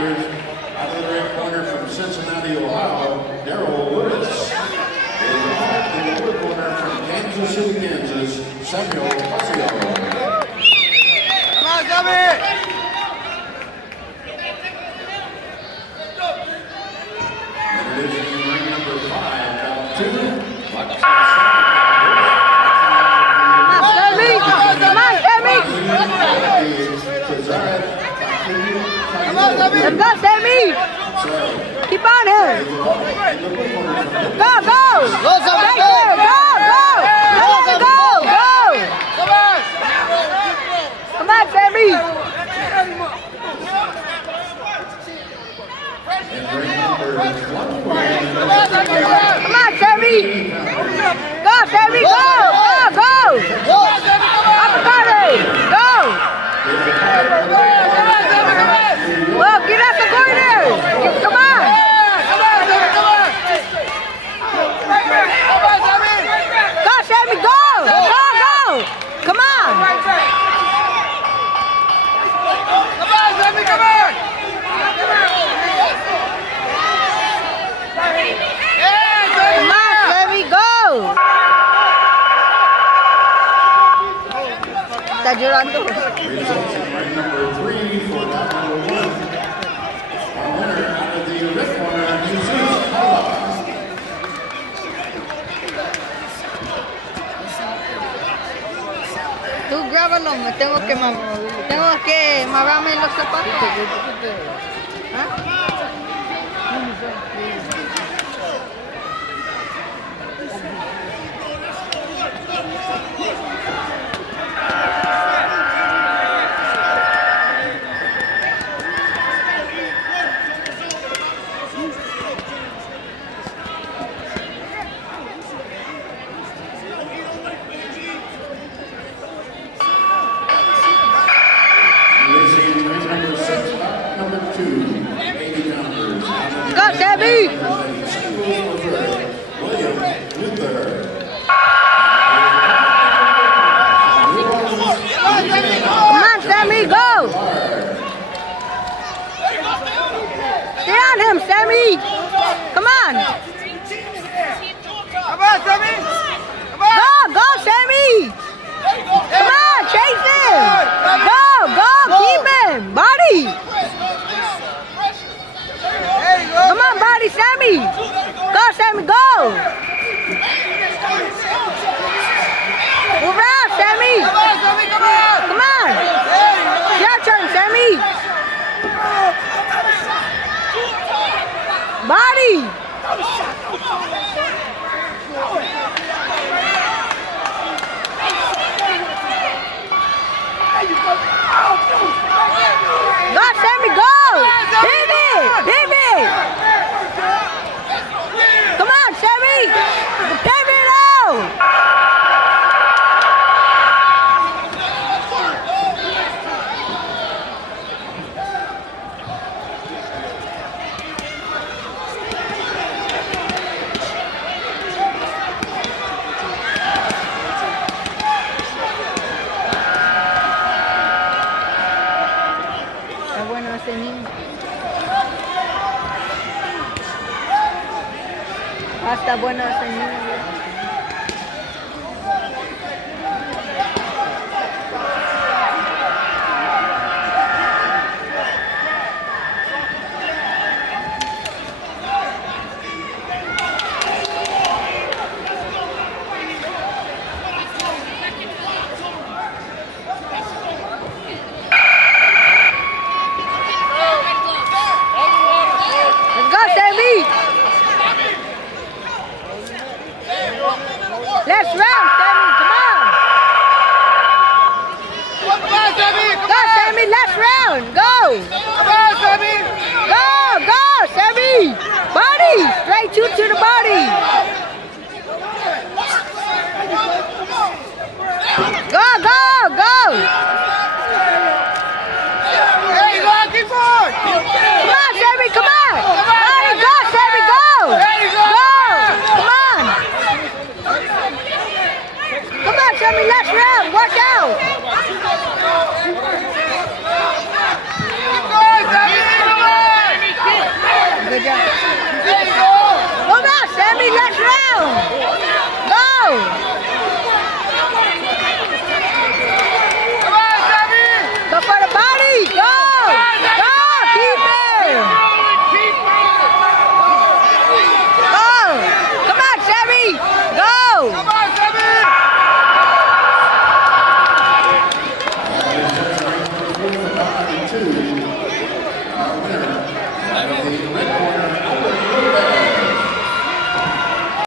members, out of the red corner from Cincinnati, Ohio, Darryl. In the blue corner from Kansas City, Kansas, Cosio. Come on, Samy! Introducing ring number 5, top 2. Let's go, Samy! Keep on him! Go, go! Go, Samy! Right there! Go, go! Go, go! Come on! Come on, Samy! Come on, Samy! Go, Samy! Go! Go, go! Up the body! Go! Well, get out the corner! Come on! Go, Samy, go! Go, go! Come on! Come on, Samy, come on! Come on, Samy, go! Está llorando. Results in ring number 3 for that number 1. Our winner out of the red corner, Jesus. Tú grábalo, me tengo que mamarme los zapatos. ¿Ah? Go, Samy! Come on, Samy, go! Stay on him, Samy! Come on! Come on, Samy! Come on! Go, go, Samy! Come on, chase him! Go, go, keep him! Body! Come on, body, Samy! Go, Samy, go! Move out, Samy! Come on, Samy, come on! Come on! Your turn, Samy! Body! Go, Samy, go! Hit it! Hit it! Come on, Samy! Give it out! Está bueno ese niño. Está bueno ese niño. Let's go, Samy! Let's run!